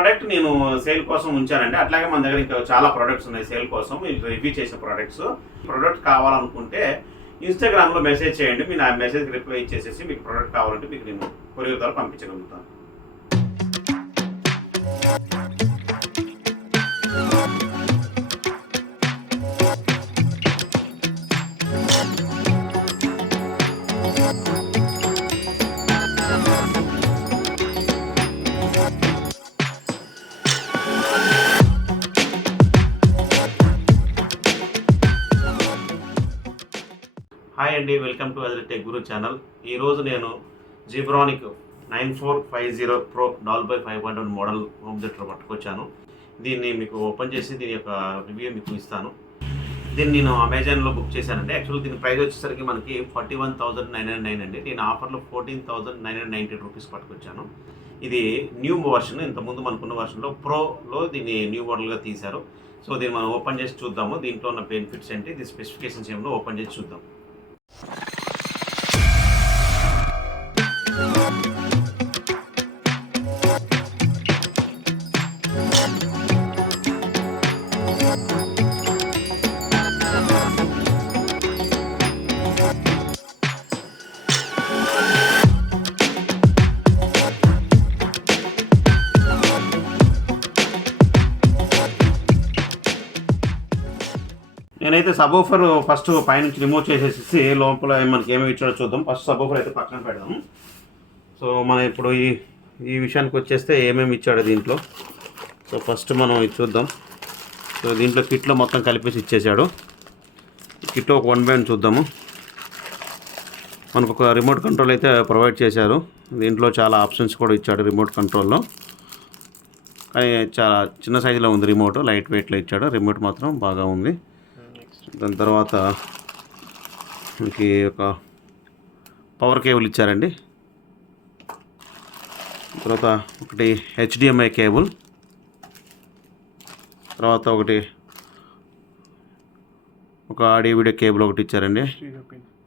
Product నేను sale కోసం ఉంచానండి. అట్లాగే మన దగ్గర ఇంకా చాలా ప్రోడక్ట్స్ ఉన్నాయి సేల్ కోసం, రివ్యూ చేసిన ప్రోడక్ట్స్. ప్రోడక్ట్ కావాలనుకుంటే ఇన్స్టాగ్రామ్లో మెసేజ్ చేయండి, మీరు ఆ మెసేజ్కి రిప్లై ఇచ్చేసేసి మీకు ప్రోడక్ట్ కావాలంటే మీకు నేను కొరియర్ ద్వారా పంపించగలుగుతాను. హాయ్ అండి, వెల్కమ్ టు అదర్ టెక్ గురు ఛానల్. ఈరోజు నేను Zebronic 9450 pro Dolby 500 model home theatre పట్టుకొచ్చాను. దీన్ని మీకు ఓపెన్ చేసి దీని యొక్క రివ్యూ మీకు ఇస్తాను. దీన్ని నేను అమెజాన్లో బుక్ చేశానండి. యాక్చువల్లీ దీని ప్రైస్ వచ్చేసరికి మనకి 41,999 అండి. నేను ఆఫర్లో 14,990 రూపీస్ పట్టుకొచ్చాను. ఇది న్యూ వర్షన్, ఇంతకుముందు మనకున్న వర్షన్లో ప్రోలో దీన్ని న్యూ మోడల్గా తీశారు. సో దీన్ని మనం ఓపెన్ చేసి చూద్దాము, దీంట్లో ఉన్న బెనిఫిట్స్ ఏంటి, దీని స్పెసిఫికేషన్స్ ఏమో ఓపెన్ చేసి చూద్దాం. నేనైతే సబూఫర్ ఫస్ట్ పైనుంచి రిమూవ్ చేసేసి లోపల మనకి ఏమేమి ఇచ్చాడో చూద్దాం. ఫస్ట్ సబూఫర్ అయితే పక్కన పెడదాం. సో మనం ఇప్పుడు ఈ విషయానికి వచ్చేస్తే ఏమేమి ఇచ్చాడో దీంట్లో. సో ఫస్ట్ మనం ఇది చూద్దాం. సో దీంట్లో కిట్లో మొత్తం కలిపేసి ఇచ్చేసాడు. కిట్లో ఒక 1/1 చూద్దాము. మనకు ఒక రిమోట్ కంట్రోల్ అయితే ప్రొవైడ్ చేశారు. దీంట్లో చాలా ఆప్షన్స్ కూడా ఇచ్చాడు రిమోట్ కంట్రోల్లో, కానీ చాలా చిన్న సైజులో ఉంది రిమోట్, లైట్ వెయిట్లో ఇచ్చాడు. రిమోట్ మాత్రం బాగా ఉంది. దాని తర్వాత మనకి ఒక పవర్ కేబుల్ ఇచ్చారండి. తర్వాత ఒకటి HDMI కేబుల్, తర్వాత ఒక ఆడియో వీడియో కేబుల్ ఒకటి ఇచ్చారండి.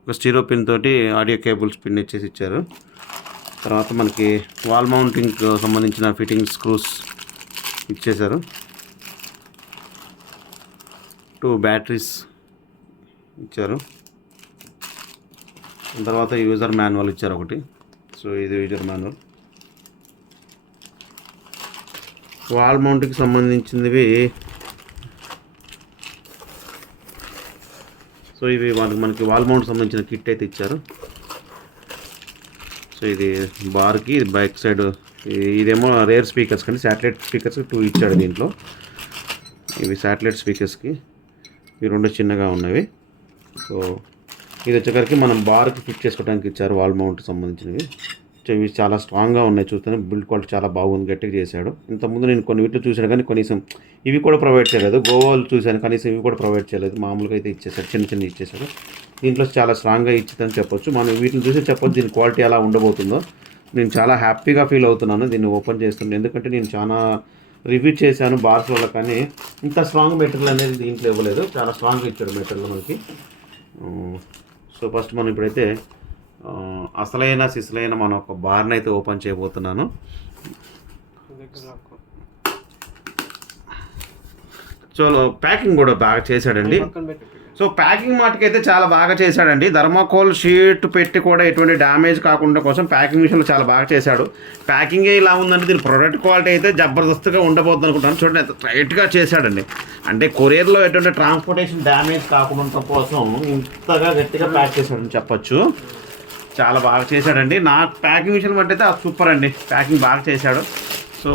ఒక స్టీరో పిన్ తోటి ఆడియో కేబుల్స్ పిన్ ఇచ్చేసి ఇచ్చారు. తర్వాత మనకి వాల్ మౌంటింగ్ సంబంధించిన ఫిట్టింగ్ స్క్రూస్ ఇచ్చేశారు. 2 బ్యాటరీస్ ఇచ్చారు. తర్వాత యూజర్ మాన్యువల్ ఇచ్చారు ఒకటి. సో ఇది యూజర్ మాన్యువల్. వాల్ మౌంట్కి సంబంధించినవి. సో ఇవి మనకి వాల్ మౌంట్ సంబంధించిన కిట్ అయితే ఇచ్చారు. సో ఇది బార్కి, ఇది బ్యాక్ సైడ్, ఇదేమో రేర్ స్పీకర్స్ కానీ శాటిలైట్ స్పీకర్స్ 2 ఇచ్చాడు దీంట్లో. ఇవి శాటిలైట్ స్పీకర్స్కి, ఇవి 2 చిన్నగా ఉన్నవి. సో ఇది వచ్చేసరికి మనం బార్కి ఫిట్ చేసుకోవడానికి ఇచ్చారు వాల్ మౌంట్ సంబంధించినవి. ఇవి చాలా స్ట్రాంగ్గా ఉన్నాయి, చూస్తేనే బిల్డ్ క్వాలిటీ చాలా బాగుంది, గట్టిగా చేశాడు. ఇంతకుముందు నేను కొన్ని వీటిలో చూశాను కానీ కనీసం ఇవి కూడా ప్రొవైడ్ చేయలేదు. గోవాలు చూశాను, కనీసం ఇవి కూడా ప్రొవైడ్ చేయలేదు. మామూలుగా అయితే ఇచ్చేసాడు, చిన్న ఇచ్చేసాడు. దీంట్లో చాలా స్ట్రాంగ్గా ఇచ్చిందని చెప్పొచ్చు. మనం వీటిని చూసి చెప్పొచ్చు దీని క్వాలిటీ ఎలా ఉండబోతుందో. నేను చాలా హ్యాపీగా ఫీల్ అవుతున్నాను దీన్ని ఓపెన్ చేస్తున్నాను, ఎందుకంటే నేను చాలా రివ్యూ చేశాను బార్స్ వల్ల, కానీ ఇంత స్ట్రాంగ్ మెటీరియల్ అనేది దీంట్లో ఇవ్వలేదు. చాలా స్ట్రాంగ్గా ఇచ్చాడు మెటీరియల్ మనకి. సో ఫస్ట్ మనం ఇప్పుడైతే సిసలైన మనం ఒక బార్ని అయితే ఓపెన్ చేయబోతున్నాను. సో ప్యాకింగ్ కూడా బాగా చేశాడండి. సో ప్యాకింగ్ మాటకైతే చాలా బాగా చేశాడండి. థర్మాకోల్ షీట్ పెట్టి కూడా ఎటువంటి డ్యామేజ్ కాకుండా కోసం ప్యాకింగ్ విషయంలో చాలా బాగా చేశాడు. ప్యాకింగే ఇలా ఉందంటే దీని ప్రొడక్ట్ క్వాలిటీ అయితే జబర్దస్త్గా ఉండబోతుంది అనుకుంటాను. చూడండి ఎంత టైట్గా చేశాడండి. అంటే కొరియర్లో ఎటువంటి ట్రాన్స్పోర్టేషన్ డ్యామేజ్ కాకుండా కోసం ఇంతగా గట్టిగా ప్యాక్ చేశాడని చెప్పచ్చు. చాలా బాగా చేశాడండి. నా ప్యాకింగ్ విషయం బట్టి అయితే సూపర్ అండి, ప్యాకింగ్ బాగా చేశాడు. సో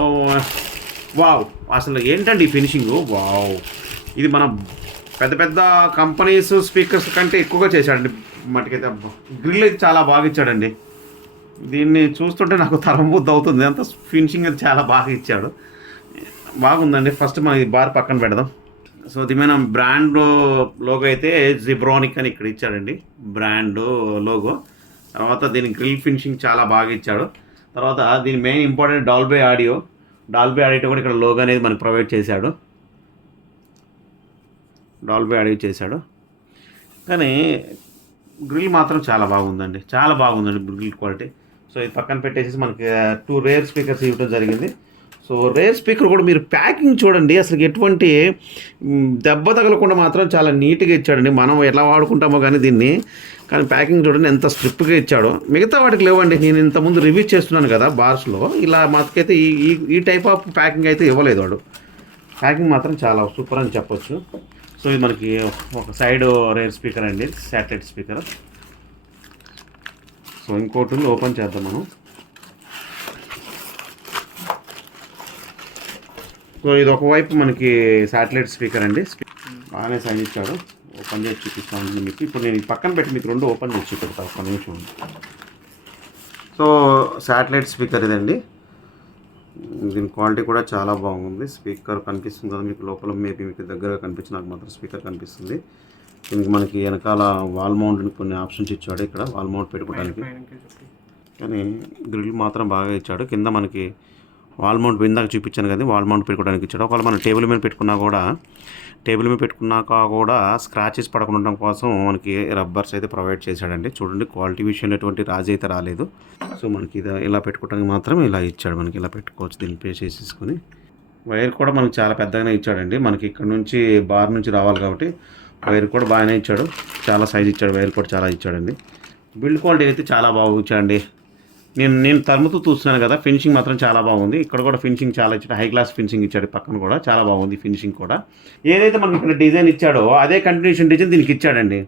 వావ్, అసలు ఏంటండి ఫినిషింగ్, వావ్. ఇది మన పెద్ద కంపెనీస్ స్పీకర్స్ కంటే ఎక్కువగా చేశాడండి మటుకైతే. గ్రిల్ అయితే చాలా బాగా ఇచ్చాడండి. దీన్ని చూస్తుంటే నాకు తరబుద్ధి అవుతుంది, అంత ఫినిషింగ్ అయితే చాలా బాగా ఇచ్చాడు, బాగుందండి. ఫస్ట్ మనం ఈ బార్ పక్కన పెడదాం. సో దీని బ్రాండ్ లోగో అయితే జిబ్రానిక్ అని ఇక్కడ ఇచ్చాడండి, బ్రాండ్ లోగో. తర్వాత దీని గ్రిల్ ఫినిషింగ్ చాలా బాగా ఇచ్చాడు. తర్వాత దీని మెయిన్ ఇంపార్టెంట్ డాల్బీ ఆడియో కూడా ఇక్కడ లోగో అనేది మనకు ప్రొవైడ్ చేశాడు. డాల్బీ ఆడియో చేశాడు, కానీ గ్రిల్ మాత్రం చాలా బాగుందండి, గ్రిల్ క్వాలిటీ. సో ఇది పక్కన పెట్టేసి మనకి 2 రేర్ స్పీకర్స్ ఇవ్వడం జరిగింది. సో రేర్ స్పీకర్ కూడా మీరు ప్యాకింగ్ చూడండి, అసలు ఎటువంటి దెబ్బ తగలకుండా మాత్రం చాలా నీట్గా ఇచ్చాడండి. మనం ఎలా వాడుకుంటామో కానీ దీన్ని, కానీ ప్యాకింగ్ చూడండి ఎంత స్ట్రిప్గా ఇచ్చాడో. మిగతా వాటికి లేవండి, నేను ఇంతకుముందు రివ్యూ చేస్తున్నాను కదా బార్స్లో, ఇలా మాకైతే ఈ టైప్ ఆఫ్ ప్యాకింగ్ అయితే ఇవ్వలేదు వాడు. ప్యాకింగ్ మాత్రం చాలా సూపర్ అని చెప్పొచ్చు. సో ఇది మనకి ఒక సైడ్ రేర్ స్పీకర్ అండి, శాటిలైట్ స్పీకర్. సో ఇంకోటి ఉంది, ఓపెన్ చేద్దాం మనం. సో ఇది ఒకవైపు మనకి శాటిలైట్ స్పీకర్ అండి, బాగానే సైన్ ఇచ్చాడు. ఓపెన్ చేసి చూపిస్తాను మీకు. ఇప్పుడు నేను పక్కన పెట్టి మీకు రెండు ఓపెన్ చేసి చూపెడతాను, ఒక్క నిమిషం. సో శాటిలైట్ స్పీకర్ ఇదండి, దీని క్వాలిటీ కూడా చాలా బాగుంది. స్పీకర్ కనిపిస్తుంది కదా మీకు లోపల, మేబీ మీకు దగ్గరగా కనిపించి, నాకు మాత్రం స్పీకర్ కనిపిస్తుంది. దీనికి మనకి వెనకాల వాల్ మౌంట్ని కొన్ని ఆప్షన్స్ ఇచ్చాడు, ఇక్కడ వాల్ మౌంట్ పెట్టుకోవడానికి. కానీ గ్రిల్ మాత్రం బాగా ఇచ్చాడు. కింద మనకి వాల్ మౌంట్ ఇందాక చూపించాను కదా, వాల్ మౌంట్ పెట్టుకోవడానికి ఇచ్చాడు. ఒకవేళ మనం టేబుల్ మీద పెట్టుకున్నాక కూడా స్క్రాచెస్ పడకుండా ఉండడం కోసం మనకి రబ్బర్స్ అయితే ప్రొవైడ్ చేశాడండి. చూడండి క్వాలిటీ విషయంలో ఎటువంటి రాజీ అయితే రాలేదు. సో మనకి ఇది ఇలా పెట్టుకోవడానికి మాత్రం ఇలా ఇచ్చాడు, మనకి ఇలా పెట్టుకోవచ్చు. దీన్ని పే చేసేసుకొని వైర్ కూడా మనకి చాలా పెద్దగానే ఇచ్చాడండి. మనకి ఇక్కడ నుంచి బార్ నుంచి రావాలి కాబట్టి వైర్ కూడా బాగానే ఇచ్చాడు, చాలా సైజ్ ఇచ్చాడు. వైర్ కూడా చాలా ఇచ్చాడండి. బిల్డ్ క్వాలిటీ అయితే చాలా బాగా ఇచ్చాడండి. నేను తరుముతూ చూస్తున్నాను కదా, ఫినిషింగ్ మాత్రం చాలా బాగుంది. ఇక్కడ కూడా ఫినిషింగ్ చాలా ఇచ్చాడు, హై క్లాస్ ఫినిషింగ్ ఇచ్చాడు. పక్కన కూడా చాలా బాగుంది ఫినిషింగ్ కూడా. ఏదైతే మనకి ఇక్కడ డిజైన్ ఇచ్చాడో అదే కంటిన్యూషన్ డిజైన్ దీనికి ఇచ్చాడండి.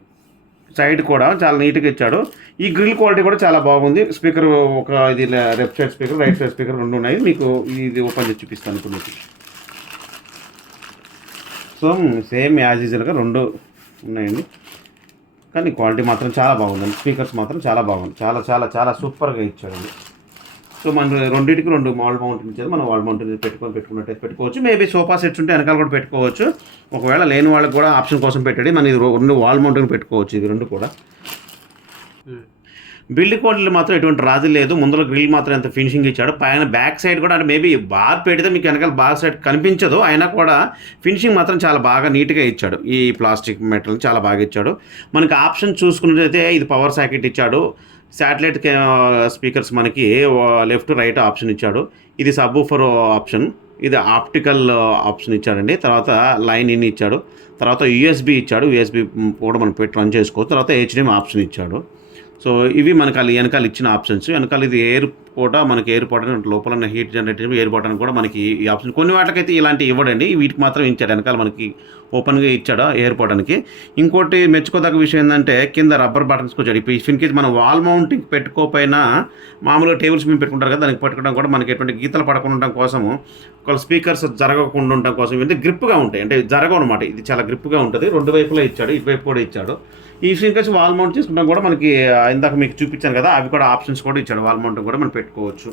సైడ్ కూడా చాలా నీట్గా ఇచ్చాడు. ఈ గ్రిల్ క్వాలిటీ కూడా చాలా బాగుంది. స్పీకర్ ఒక ఇది left side speaker, right side speaker రెండు ఉన్నాయి. మీకు ఇది ఓపెన్ చేసి చూపిస్తాను ఇప్పుడు మీకు. సో సేమ్ యాజ్ యూజువల్గా రెండు ఉన్నాయండి, కానీ క్వాలిటీ మాత్రం చాలా బాగుందండి. స్పీకర్స్ మాత్రం చాలా బాగుంది, చాలా చాలా చాలా సూపర్గా ఇచ్చాడండి. సో మనం రెండింటికి రెండు వాల్ మౌంట్ ఇచ్చారు. మనం వాల్ మౌంట్ పెట్టుకున్నట్టయితే పెట్టుకోవచ్చు. మేబీ సోఫా సెట్స్ ఉంటే వెనకాల కూడా పెట్టుకోవచ్చు. ఒకవేళ లేని వాళ్ళకి కూడా ఆప్షన్ కోసం పెట్టండి. మనం ఇది రెండు వాల్ మౌంట్ని పెట్టుకోవచ్చు, ఇది రెండు కూడా. బిల్డ్ క్వాలిటీ మాత్రం ఎటువంటి రాజీ లేదు. ముందులో గ్రిల్ మాత్రం ఎంత ఫినిషింగ్ ఇచ్చాడు. పైన బ్యాక్ సైడ్ కూడా, అంటే మేబీ బార్ పెడితే మీకు వెనకాల బార్ సైడ్ కనిపించదు, అయినా కూడా ఫినిషింగ్ మాత్రం చాలా బాగా నీట్గా ఇచ్చాడు. ఈ ప్లాస్టిక్ మెటల్ చాలా బాగా ఇచ్చాడు. మనకి ఆప్షన్ చూసుకున్నట్లయితే ఇది పవర్ సాకెట్ ఇచ్చాడు. శాటిలైట్ స్పీకర్స్ మనకి లెఫ్ట్ రైట్ ఆప్షన్ ఇచ్చాడు. ఇది సబ్వూఫర్ ఆప్షన్, ఇది ఆప్టికల్ ఆప్షన్ ఇచ్చాడండి. తర్వాత లైన్ ఇన్ ఇచ్చాడు. తర్వాత యూఎస్బి ఇచ్చాడు, యూఎస్బి కూడా మనం పెట్టి రన్ చేసుకోవచ్చు. తర్వాత హెచ్డిఎం ఆప్షన్ ఇచ్చాడు. సో ఇవి మనకు వెనకాల ఇచ్చిన ఆప్షన్స్. వెనకాల ఇది ఎయిర్ కూడా మనకి ఎయిర్ పోవడానికి, లోపల హీట్ జనరేట్ ఎయిర్ పోవడానికి కూడా మనకి ఈ ఆప్షన్. కొన్ని వాటికైతే ఇలాంటివి ఇవ్వడండి, వీటికి మాత్రం ఇచ్చాడు. వెనకాల మనకి ఓపెన్గా ఇచ్చాడు ఎయిర్ పోవడానికి. ఇంకోటి మెచ్చుకోదగ్గ విషయం ఏంటంటే కింద రబ్బర్ బటన్స్ వచ్చాడు. ఇప్పుడు ఇన్ కేసు మనం వాల్ మౌంటింగ్ పెట్టుకోకపోయినా మామూలుగా టేబుల్స్ మీద పెట్టుకుంటారు కదా, దానికి పెట్టుకోవడం కూడా మనకి ఎటువంటి గీతలు పడకుండా ఉండడం కోసము, ఒక స్పీకర్స్ జరగకుండా ఉండడం కోసం ఇవన్నీ గ్రిప్గా ఉంటాయి, అంటే జరగవు అనమాట. ఇది చాలా గ్రిప్గా ఉంటుంది. రెండు వైపులా ఇచ్చాడు, ఇటువైపు కూడా ఇచ్చాడు. ఈ స్పీకర్స్ వాల్ మౌంట్ చేసుకుంటాం కూడా మనకి ఇందాక మీకు చూపించాను కదా, అవి కూడా ఆప్షన్స్ కూడా ఇచ్చాడు. వాల్ మౌంట్ కూడా మనం పెట్టుకోవచ్చు.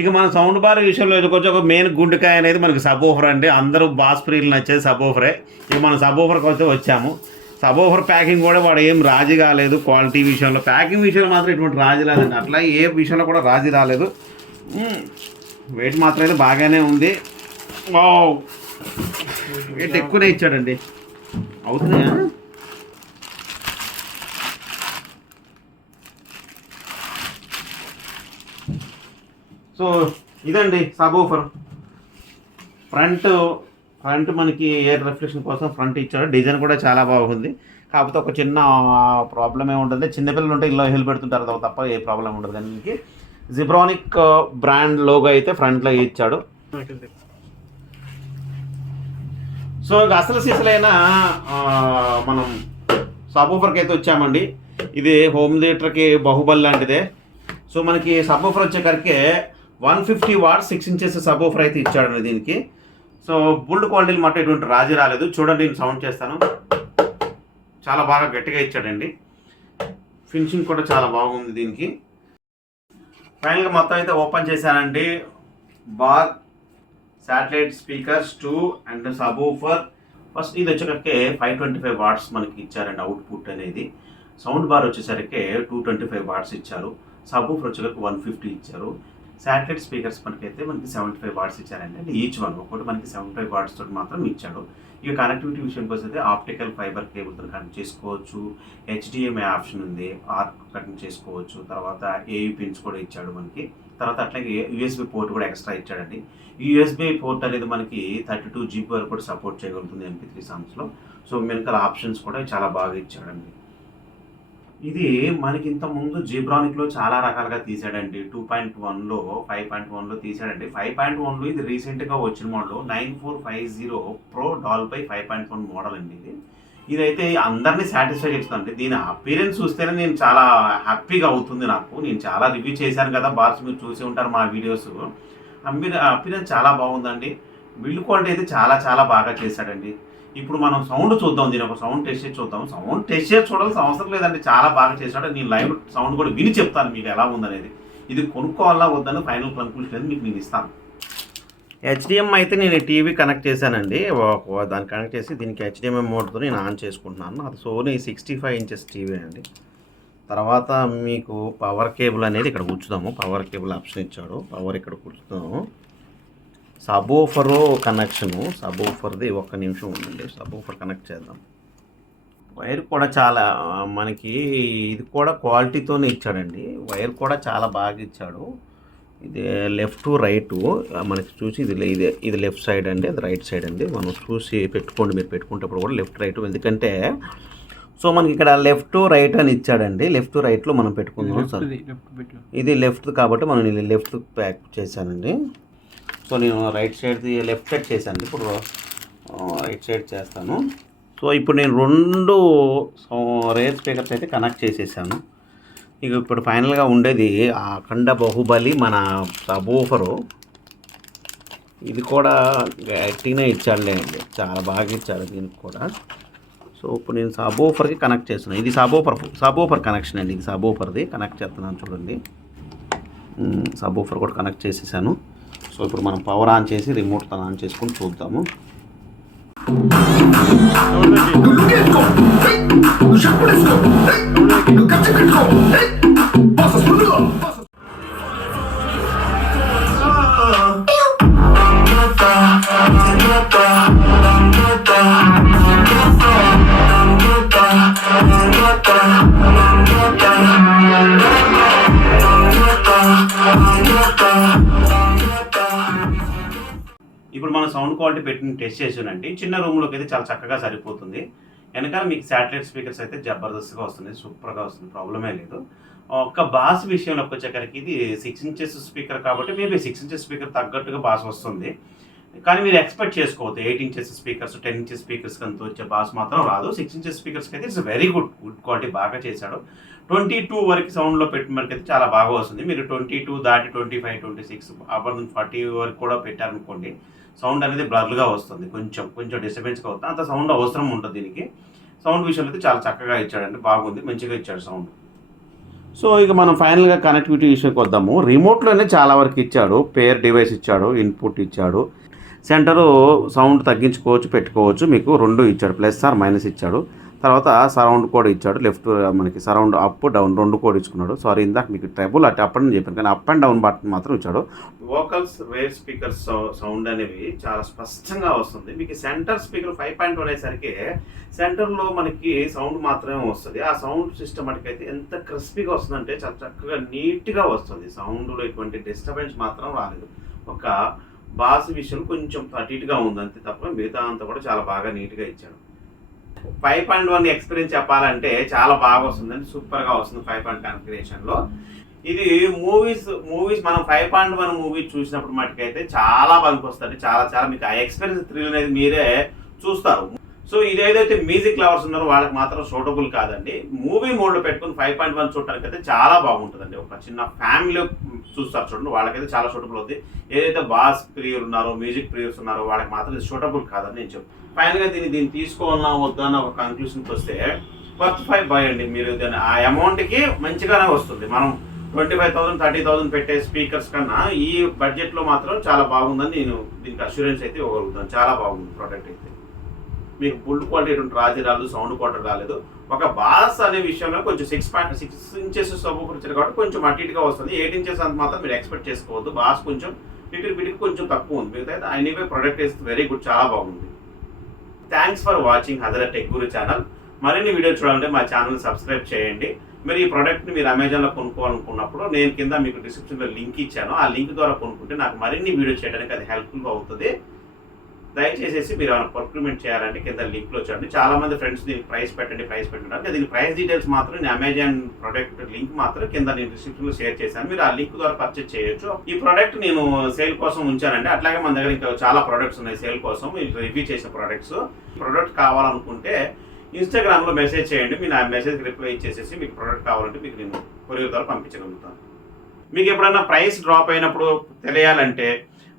ఇక మన సౌండ్ బార్ విషయంలో కొంచెం ఒక మెయిన్ గుండెకాయ అనేది మనకి సబ్వూఫర్ అండి. అందరూ బాస్ ప్రియులు నచ్చేది సబ్వూఫరే. ఇక మనం సబ్వూఫర్కి అయితే వచ్చాము. సబ్వూఫర్ ప్యాకింగ్ కూడా వాడు ఏం రాజీ కాలేదు. క్వాలిటీ విషయంలో, ప్యాకింగ్ విషయంలో మాత్రం ఎటువంటి రాజీ రాలేదండి. అట్లా ఏ విషయంలో కూడా రాజీ రాలేదు. వెయిట్ మాత్రం అయితే బాగానే ఉంది. వెయిట్ ఎక్కువనే ఇచ్చాడండి. అవుతున్నాయా? సో ఇదండి సబ్వూఫర్. ఫ్రంట్ మనకి ఎయిర్ రిఫ్లెక్షన్ కోసం ఫ్రంట్ ఇచ్చాడు. డిజైన్ కూడా చాలా బాగుంది. కాకపోతే ఒక చిన్న ప్రాబ్లం ఏముంటుంది, చిన్నపిల్లలు ఉంటే ఇలా హెల్ప్ పెడుతుంటారు తప్ప ఏ ప్రాబ్లం ఉండదు. కానీ దీనికి జిబ్రానిక్ బ్రాండ్ లోగో అయితే ఫ్రంట్లో ఇచ్చాడు. సో అసలు సిసలైన మనం సబ్వూఫర్కి అయితే వచ్చామండి. ఇది హోమ్ థియేటర్కి బాహుబలి లాంటిదే. సో మనకి సబ్వూఫర్ వచ్చేసరికి 150 వాట్స్ 6 ఇంచెస్ సబ్వూఫర్ అయితే ఇచ్చాడు దీనికి. సో బుల్డ్ క్వాలిటీలు మాట ఎటువంటి రాజీ రాలేదు. చూడండి, నేను సౌండ్ చేస్తాను. చాలా బాగా గట్టిగా ఇచ్చాడండి. ఫినిషింగ్ కూడా చాలా బాగుంది దీనికి. ఫైనల్గా మొత్తం అయితే ఓపెన్ చేశానండి. Bar, satellite speakers 2 and subwoofer. First ఇది వచ్చేసరికి 525 వాట్స్ మనకి ఇచ్చారండి అవుట్పుట్ అనేది. సౌండ్ బార్ వచ్చేసరికి 225 వాట్స్ ఇచ్చారు. సబ్వూఫర్ వచ్చేసరికి 150 ఇచ్చారు. శాటిలైట్ స్పీకర్స్ మనకైతే మనకి 75 వాట్స్ ఇచ్చారండి. అంటే ఈచ్ వన్ ఒకటి మనకి 75 వాట్స్ తోటి మాత్రం ఇచ్చాడు. ఇక కనెక్టివిటీ విషయానికి వస్తే ఆప్టికల్ ఫైబర్ కేబుల్తో కనెక్ట్ చేసుకోవచ్చు. హెచ్డిఎంఐ ఆప్షన్ ఉంది, ఆర్క్ కనెక్ట్ చేసుకోవచ్చు. తర్వాత ఏయూ పిన్స్ కూడా ఇచ్చాడు మనకి. తర్వాత అట్లాగే యూఎస్బీ పోర్ట్ కూడా ఎక్స్ట్రా ఇచ్చాడండి. ఈ యూఎస్బీ పోర్ట్ అనేది మనకి 32 GB వరకు కూడా సపోర్ట్ చేయగలుగుతుంది MP3 సాంగ్స్లో. సో వెనకాల ఆప్షన్స్ కూడా చాలా బాగా ఇచ్చాడండి. ఇది మనకి ఇంతకుముందు జీబ్రానిక్లో చాలా రకాలుగా తీసాడండి. 2.1లో 5.1లో తీసాడండి. 5.1లో ఇది రీసెంట్గా వచ్చిన మోడల్ 9450 Pro Dolby 5.1 మోడల్ అండి. ఇదైతే అందరినీ సాటిస్ఫై చేస్తుందండి. దీని అపీరెన్స్ చూస్తేనే నేను చాలా హ్యాపీగా అవుతుంది నాకు. నేను చాలా రివ్యూ చేశాను కదా బార్స్, మీరు చూసి ఉంటారు మా వీడియోస్. అపీరెన్స్ చాలా బాగుందండి. బిల్డ్ క్వాలిటీ అయితే చాలా చాలా బాగా చేశాడండి. ఇప్పుడు మనం సౌండ్ చూద్దాం, దీని ఒక సౌండ్ టెస్ట్ చేసి చూద్దాం. సౌండ్ టెస్ట్ చేసి చూడాల్సిన అవసరం లేదండి, చాలా బాగా చేశాడు. నేను లైవ్ సౌండ్ కూడా విని చెప్తాను మీకు ఎలా ఉందనేది. ఇది కొనుక్కోవాలా వద్దని ఫైనల్ కన్క్లూషన్ మీకు నేను ఇస్తాను. HDMI అయితే నేను టీవీ కనెక్ట్ చేశానండి. దాన్ని కనెక్ట్ చేసి దీనికి HDMI మోడ్తో నేను ఆన్ చేసుకుంటున్నాను. అది సోనీ 65 ఇంచెస్ టీవీ అండి. తర్వాత మీకు పవర్ కేబుల్ అనేది ఇక్కడ కూర్చుదాము. పవర్ కేబుల్ ఆప్షన్ ఇచ్చాడు. పవర్ ఇక్కడ కూర్చుదాము. సబూఫరు కనెక్షను, సబూఫర్ది ఒక్క నిమిషం ఉందండి. సబూఫర్ కనెక్ట్ చేద్దాం. వైర్ కూడా చాలా మనకి ఇది కూడా క్వాలిటీతోనే ఇచ్చాడండి. వైర్ కూడా చాలా బాగా ఇచ్చాడు. ఇది లెఫ్ట్ రైటు మనకి చూసి ఇది లెఫ్ట్ సైడ్ అండి, అది రైట్ సైడ్ అండి. మనం చూసి పెట్టుకోండి, మీరు పెట్టుకునేటప్పుడు కూడా లెఫ్ట్ రైట్. ఎందుకంటే సో మనకి ఇక్కడ లెఫ్ట్ రైట్ అని ఇచ్చాడండి. లెఫ్ట్ రైట్లో మనం పెట్టుకుందాం సార్. ఇది లెఫ్ట్ కాబట్టి మనం లెఫ్ట్ ప్యాక్ చేశానండి. సో నేను రైట్ సైడ్ది లెఫ్ట్ సైడ్ చేశాను. ఇప్పుడు రైట్ సైడ్ చేస్తాను. సో ఇప్పుడు నేను 2 రేర్ స్పీకర్స్ అయితే కనెక్ట్ చేసేసాను. ఇక ఇప్పుడు ఫైనల్గా ఉండేది అఖండ బాహుబలి మన సబూఫరు. ఇది కూడా గట్టిగానే ఇచ్చాడులే అండి, చాలా బాగా ఇచ్చాడు దీనికి కూడా. సో ఇప్పుడు నేను సబూఫర్కి కనెక్ట్ చేస్తున్నాను. ఇది సబూఫర్ కనెక్షన్ అండి. ఇది సబూఫర్ది కనెక్ట్ చేస్తున్నాను చూడండి. సబూఫర్ కూడా కనెక్ట్ చేసేసాను. సో ఇప్పుడు మనం పవర్ ఆన్ చేసి రిమోట్తో ఆన్ చేసుకొని చూద్దాము. ఇప్పుడు మనం సౌండ్ క్వాలిటీ పెట్టి టెస్ట్ చేసానండి. చిన్న రూమ్లోకి అయితే చాలా చక్కగా సరిపోతుంది. వెనకాల మీకు శాటిలైట్ స్పీకర్స్ అయితే జబర్దస్త్గా వస్తుంది, సూపర్గా వస్తుంది, ప్రాబ్లమే లేదు. ఒక్క బాస్ విషయంలోకి వచ్చేసరికి ఇది 6 ఇంచెస్ స్పీకర్ కాబట్టి మేబీ 6 ఇంచెస్ స్పీకర్ తగ్గట్టుగా బాస్ వస్తుంది. కానీ మీరు ఎక్స్పెక్ట్ చేసుకోవద్దు 8 ఇంచెస్ స్పీకర్స్ 10 ఇంచెస్ స్పీకర్స్ అంత వచ్చే బాస్ మాత్రం రాదు. 6 ఇంచెస్ స్పీకర్స్కి అయితే ఇట్స్ వెరీ గుడ్ క్వాలిటీ బాగా చేశాడు. 22 వరకు సౌండ్లో పెట్టిన వరకు అయితే చాలా బాగా వస్తుంది. మీరు 22 దాటి 25, 26 అబౌట్ 40 వరకు కూడా పెట్టారనుకోండి, సౌండ్ అనేది బ్లర్గా వస్తుంది, కొంచెం డిస్టర్బెన్స్గా అవుతుంది. అంత సౌండ్ అవసరం ఉంటుంది దీనికి. సౌండ్ విషయంలో అయితే చాలా చక్కగా ఇచ్చాడండి, బాగుంది, మంచిగా ఇచ్చాడు సౌండ్. సో ఇక మనం ఫైనల్గా కనెక్టివిటీ విషయంకి వద్దాము. రిమోట్లోనే చాలా వరకు ఇచ్చాడు. పేర్ డివైస్ ఇచ్చాడు, ఇన్పుట్ ఇచ్చాడు, సెంటరు సౌండ్ తగ్గించుకోవచ్చు, పెట్టుకోవచ్చు, మీకు 2 ఇచ్చాడు, ప్లస్ ఆర్ మైనస్ ఇచ్చాడు. తర్వాత సరౌండ్ కోడ్ ఇచ్చాడు. లెఫ్ట్ మనకి సరౌండ్ అప్ డౌన్ 2 కోడ్ ఇచ్చుకున్నాడు. సారీ ఇందాక మీకు ట్రబుల్ అప్ అని చెప్పాను, కానీ అప్ అండ్ డౌన్ బటన్ మాత్రం ఇచ్చాడు. వోకల్స్ రేర్ స్పీకర్స్ సౌండ్ అనేవి చాలా స్పష్టంగా వస్తుంది. మీకు సెంటర్ స్పీకర్ 5.1 అనేసరికి సెంటర్లో మనకి సౌండ్ మాత్రమే వస్తుంది. ఆ సౌండ్ సిస్టమేటిక్ అయితే ఎంత క్రిస్పీగా వస్తుందంటే చాలా చక్కగా నీట్గా వస్తుంది. సౌండ్లో ఎటువంటి డిస్టర్బెన్స్ మాత్రం రాలేదు. ఒక బాస్ విషయం కొంచెం అటుగా ఉంది అంతే తప్ప మిగతా అంతా కూడా చాలా బాగా నీట్గా ఇచ్చాడు. 5.1 ఎక్స్పీరియన్స్ చెప్పాలంటే చాలా బాగా వస్తుందండి, సూపర్గా వస్తుంది 5.1 కాన్ఫిగరేషన్లో. ఇది మూవీస్ మనం 5.1 మూవీ చూసినప్పుడు మటుకైతే చాలా బాగా వస్తుంది. చాలా మీకు ఆ ఎక్స్పీరియన్స్ థ్రిల్ అనేది మీరే చూస్తారు. సో ఇదేదైతే మ్యూజిక్ లవర్స్ ఉన్నారో వాళ్ళకి మాత్రం సూటబుల్ కాదండి. మూవీ మోడ్లో పెట్టుకుని 5.1 చూడటానికి అయితే చాలా బాగుంటుందండి. ఒక చిన్న ఫ్యామిలీ చూస్తారు చూడండి, వాళ్ళకైతే చాలా సూటబుల్ అవుతుంది. ఏదైతే బాస్ ప్రియులు ఉన్నారో, మ్యూజిక్ ప్రియుర్స్ ఉన్నారో వాళ్ళకి మాత్రం ఇది సూటబుల్ కాదని నేను చెప్తాను. ఫైనల్గా దీన్ని తీసుకోవాలన్నా వద్దా అన్న ఒక కన్క్లూషన్కి వస్తే వర్త్ 5 బై అండి. మీరు దాన్ని ఆ అమౌంట్కి మంచిగానే వస్తుంది. మనం 25,000 30,000 పెట్టే స్పీకర్స్ కన్నా ఈ బడ్జెట్లో మాత్రం చాలా బాగుందని నేను దీనికి అష్యూరెన్స్ అయితే ఇవ్వగలుగుతాను. చాలా బాగుంది ప్రోడక్ట్ అయితే. మీకు ఫుల్ క్వాలిటీ రాజీ రాలేదు, సౌండ్ క్వాలిటీ రాలేదు. ఒక బాస్ అనే విషయంలో కొంచెం 6 ఇంచెస్ సబ్బు ఇచ్చారు కాబట్టి కొంచెం అటుగా వస్తుంది. 8 ఇంచెస్ అంత మాత్రం మీరు ఎక్స్పెక్ట్ చేసుకోవద్దు. బాస్ కొంచెం పిటికి కొంచెం తక్కువ ఉంది. మిగతా anyway product is very good, చాలా బాగుంది. Thanks for watching Hazara tech guru channel. మరిన్ని వీడియో చూడాలంటే మా ఛానల్ సబ్స్క్రైబ్ చేయండి. మీరు ఈ ప్రోడక్ట్ని మీరు అమెజాన్లో కొనుక్కోవాలనుకున్నప్పుడు నేను కింద మీకు డిస్క్రిప్షన్లో లింక్ ఇచ్చాను. ఆ లింక్ ద్వారా కొనుక్కుంటే నాకు మరిన్ని వీడియో చేయడానికి అది హెల్ప్ఫుల్గా అవుతుంది. దయచేసి మీరు ఏమైనా ప్రొక్యూర్మెంట్ చేయాలంటే కింద లింక్లో చూడండి. చాలామంది ఫ్రెండ్స్ దీనికి ప్రైస్ పెట్టండి అంటే దీని ప్రైస్ డీటెయిల్స్ మాత్రం నేను అమెజాన్ ప్రోడక్ట్ లింక్ మాత్రం కింద నేను డిస్క్రిప్షన్లో షేర్ చేశాను. మీరు ఆ లింక్ ద్వారా పర్చేస్ చేయొచ్చు. ఈ ప్రోడక్ట్ నేను సేల్ కోసం ఉంచానండి. అట్లాగే మన దగ్గర ఇంకా చాలా ప్రోడక్ట్స్ ఉన్నాయి సేల్ కోసం, రివ్యూ చేసిన ప్రోడక్ట్స్. ప్రోడక్ట్ కావాలనుకుంటే ఇన్స్టాగ్రామ్లో మెసేజ్ చేయండి. మీరు ఆ మెసేజ్కి రిప్లై ఇచ్చేసేసి మీకు ప్రోడక్ట్ కావాలంటే మీకు నేను కొరియర్ ద్వారా పంపించగలుగుతాను. మీకు ఎప్పుడైనా ప్రైస్ డ్రాప్ అయినప్పుడు తెలియాలంటే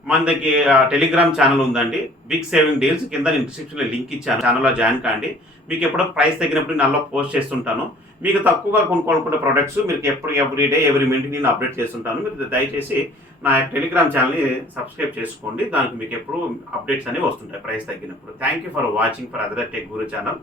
మన దగ్గర టెలిగ్రామ్ ఛానల్ ఉందండి, బిగ్ సేవింగ్ డీల్స్. కింద నేను డిస్క్రిప్షన్లో లింక్ ఇచ్చాను, ఛానల్లో జాయిన్ కాండి. మీకు ఎప్పుడో ప్రైస్ తగ్గినప్పుడు నేను అలా పోస్ట్ చేస్తుంటాను. మీకు తక్కువగా కొనుక్కోనుకునే ప్రొడక్ట్స్ మీకు ఎవ్రీ డే ఎవ్రీ మినిట్ నేను అప్డేట్ చేస్తుంటాను. మీరు దయచేసి నా టెలిగ్రామ్ ఛానల్ని సబ్స్క్రైబ్ చేసుకోండి. దానికి మీకు ఎప్పుడు అప్డేట్స్ అనేవి వస్తుంటాయి ప్రైస్ తగ్గినప్పుడు. Thank you for watching for other tech guru channel.